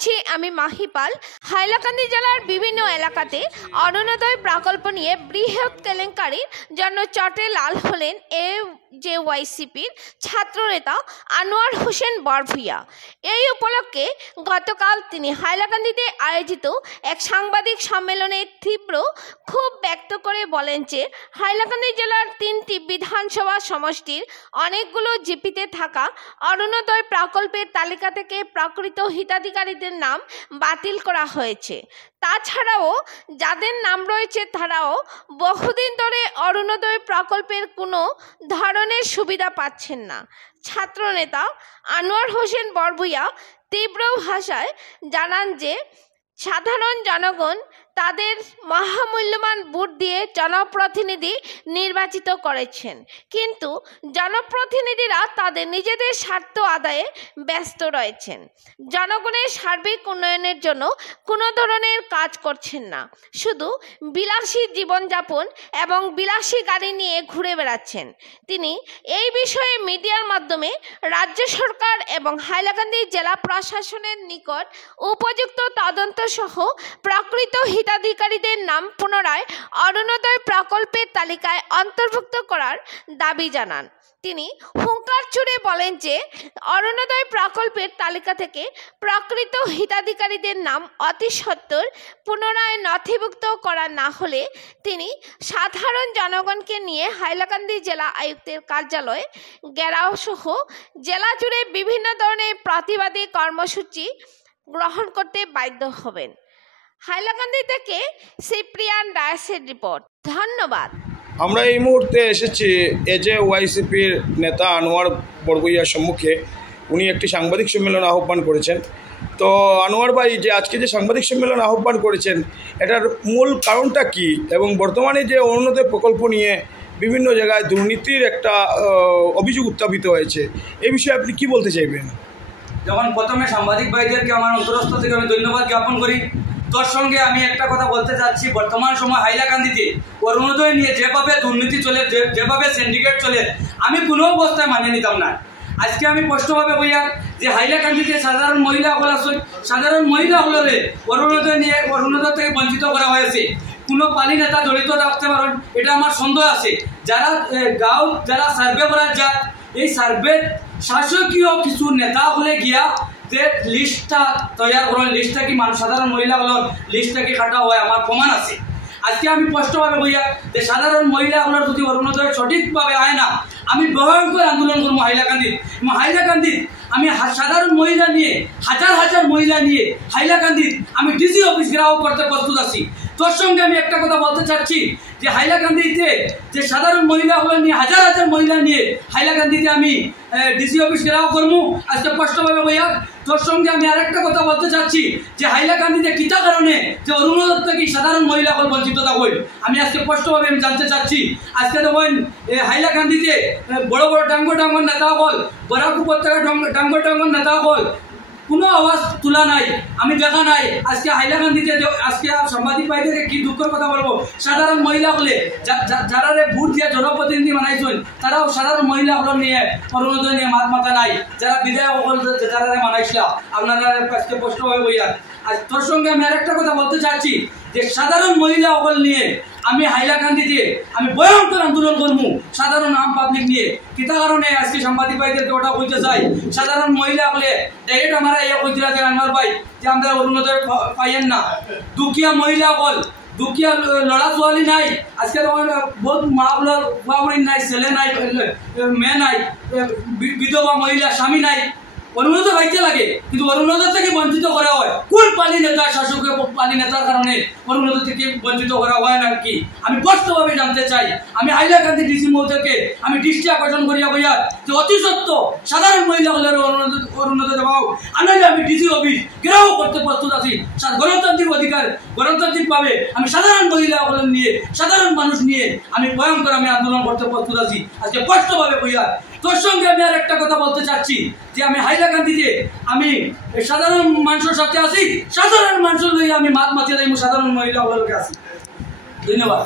জানাচ্ছি আমি মাহিপাল। হাইলাকান্দি জেলার বিভিন্ন এলাকাতে অরুণোদয় প্রকল্প নিয়ে বৃহৎ কেলেঙ্কারির জন্য চটে লাল হলেন এজেওয়াইসিপির ছাত্রনেতা আনোয়ার হোসেন বরভূঁইয়া। এই উপলক্ষে গতকাল তিনি হাইলাকান্দিতে আয়োজিত এক সাংবাদিক সম্মেলনে তীব্র ক্ষোভ ব্যক্ত করে বলেন যে হাইলাকান্দি জেলার 3টি বিধানসভা সমষ্টির অনেকগুলো জিপিতে থাকা অরুণোদয় প্রকল্পের তালিকা থেকে প্রকৃত হিতাধিকারীদের নাম বাতিল করা হয়েছে। তাছাড়াও যাদের নাম রয়েছে তারাও বহুদিন ধরে অরুণোদয় প্রকল্পের কোনো ধরনের সুবিধা পাচ্ছেন না। ছাত্রনেতা আনোয়ার হোসেন বরভূঁইয়া তীব্র ভাষায় জানান যে সাধারণ জনগণ তাদের মহামূল্যবান ভোট দিয়ে জনপ্রতিনিধি নির্বাচিত করেছেন, কিন্তু জনপ্রতিনিধিরা তাদের নিজেদের স্বার্থ আদায়ে ব্যস্ত রয়েছেন। জনগণের সার্বিক উন্নয়নের জন্য কোনো ধরনের কাজ করছেন না, শুধু বিলাসী জীবনযাপন এবং বিলাসী গাড়ি নিয়ে ঘুরে বেড়াচ্ছেন। তিনি এই বিষয়ে মিডিয়ার মাধ্যমে রাজ্য সরকার এবং হাইলাকান্দি জেলা প্রশাসনের নিকট উপযুক্ত তদন্ত সহ প্রকৃত হিতাধিকারীদের নাম পুনরায় অরুণোদয় প্রকল্পের তালিকায় অন্তর্ভুক্ত করার দাবি জানান। তিনি হুঙ্কার ছুড়ে বলেন যে অরুণোদয় প্রকল্পের তালিকা থেকে প্রকৃত হিতাধিকারীদের নাম অতি সত্বর পুনরায় নথিভুক্ত করা না হলে তিনি সাধারণ জনগণকে নিয়ে হাইলাকান্দি জেলা আয়ুক্তের কার্যালয়ে ঘেরাও সহ জেলা জুড়ে বিভিন্ন ধরনের প্রতিবাদী কর্মসূচি গ্রহণ করতে বাধ্য হবেন। হাইলাকান্দি থেকে সিপ্রিয়ান ডায়াসের রিপোর্ট। ধন্যবাদ। আমরা এই মুহূর্তে এসেছি এজেওয়াইসিপির নেতা আনোয়ার বরভূঁইয়ার সম্মুখে। উনি একটি সাংবাদিক সম্মেলন আহ্বান করেছেন। তো আনোয়ার ভাই, যে আজকে যে সাংবাদিক সম্মেলন আহ্বান করেছেন এটার মূল কারণটা কি, এবং বর্তমানে যে অরুণোদয় প্রকল্প নিয়ে বিভিন্ন জায়গায় দুর্নীতির একটা অভিযোগ উত্থাপিত হয়েছে, এই বিষয়ে আপনি কি বলতে চাইবেন? যখন প্রথমে সাংবাদিক ভাইদেরকে আমার অন্তরস্থ থেকে আমি ধন্যবাদ জ্ঞাপন করি। তোর সঙ্গে আমি একটা কথা বলতে চাচ্ছি, বর্তমান সময় হাইলাকান্দিতে অরুণোদয় নিয়ে যেভাবে দুর্নীতি চলে, যেভাবে সিন্ডিকেট চলে, আমি কোনো অবস্থায় মানিয়ে নিতাম না। আজকে আমি স্পষ্টভাবে বইয়া যে হাইলাকান্দিতে সাধারণ মহিলাগুলো হলে অরুণোদয় থেকে বঞ্চিত করা হয়েছে। কোনো পালি নেতা জড়িত রাখতে পারেন এটা আমার সন্দেহ আছে। যারা সার্ভে করা যায়, এই সার্ভে শাসকীয় কিছু নেতা হলে গিয়া যে লিস্টটা তৈরি করেন, লিস্টটা কি সাধারণ মহিলাগুলোর লিস্টটা কি কাটা হয়, আমার প্রমাণ আছে। আজকে আমি স্পষ্টভাবে বইয়া যে সাধারণ মহিলাগুলোর যদি অরুণোদয় সঠিকভাবে আয় না, আমি ভয়ঙ্কর আন্দোলন করবো হাইলাকান্দির। আমি সাধারণ মহিলা নিয়ে হাজার মহিলা নিয়ে হাইলাকান্দির আমি ডিসি অফিস ঘেরাও করতে প্রস্তুত আছি। তোর সঙ্গে আমি একটা কথা বলতে চাচ্ছি যে হাইলাকান্দিতে যে সাধারণ মহিলাগুলো নিয়ে হাজার মহিলা নিয়ে হাইলাকান্দিতে আমি ডিসি অফিস ঘেরাও করবো আজকে স্পষ্টভাবে বইয়া। তোর সঙ্গে আমি আরেকটা কথা বলতে চাচ্ছি যে হাইলাকান্দিতে কিতা কারণে যে অরুণোদয় থেকে সাধারণ মহিলাগুলো বঞ্চিত থাকবেন, আমি আজকে স্পষ্টভাবে আমি জানতে চাচ্ছি। আজকে দেখবেন হাইলাকান্দিতে বড় ডাঙ্গর নেতা হল, বরাক উপত্যকা ডাঙ্গর নেতা হল, কোনো আওয়াজ তোলা নাই, আমি দেখা নাই। আজকে হাইলাকান্দিতে আজকে সাংবাদিক ভাইদেরকে কি দুঃখের কথা বলবো, সাধারণ মহিলা হলে যারা ভোট দিয়ে জনপ্রতিনিধি বানাইছেন তারাও সাধারণ মহিলা হল নিয়ে অরুণোদয় নিয়ে মাথা নাই। যারা বিধায়ক হল যারা মানাইছিল আপনারা আজকে স্পষ্টভাবে বইয়া। আর তোর সঙ্গে আমি আরেকটা কথা বলতে চাচ্ছি যে সাধারণ মহিলা হল নিয়ে আমি হাইলাকান্দিতে আমি ভয়ঙ্কর আন্দোলন করবো সাধারণ আম পাবলিক নিয়ে। কিতা কারণে আজকে সাংবাদিক ভাইদেরকে ওটা বলতে চাই, সাধারণ মহিলা হলে ডাইরেক্ট আমরা ইয়ে কইতে আছে আনোয়ার ভাই যে আমরা অরুণোদয় পাইয়েন না। দুঃখিয়া মহিলা হল, দুঃখিয়া লড়া ছোৱালী নাই, আজকে বহুত মাগুলোর নাই, ছেলে নাই, মেয়ে নাই, বিধবা মহিলা স্বামী নাই, অরুণোদয় পাইতে লাগে কিন্তু অরুণোদয় থেকে বঞ্চিত করা হয়। কোন পালি নেতা, শাসকের পালি নেতার কারণে অরুণোদয় থেকে বঞ্চিত করা হয় না কি আমি স্পষ্টভাবে জানতে চাই। আমি হাইলাকান্দি ডিসি মহোদয়কে আমি দৃষ্টি আকর্ষণ করিয়া বইয়া যে অতি সত্য সাধারণ মহিলা হলে অরুণোদয় দেওয়া, আনলে আমি ডিসি অফিস ঘেরাও করতে প্রস্তুত আছি। গণতান্ত্রিক অধিকার গণতান্ত্রিকভাবে আমি সাধারণ মহিলা হলেন নিয়ে সাধারণ মানুষ নিয়ে আমি ভয়ঙ্কর আমি আন্দোলন করতে প্রস্তুত আছি আজকে স্পষ্টভাবে বইয়া। তোর সঙ্গে আমি আর একটা কথা বলতে চাচ্ছি যে আমি হাইলাকান্দিতে আমি সাধারণ মানুষের সাথে আছি, সাধারণ মানুষের লইয়া আমি মাত মাতিয়ে সাধারণ মহিলা হলে আছি। ধন্যবাদ।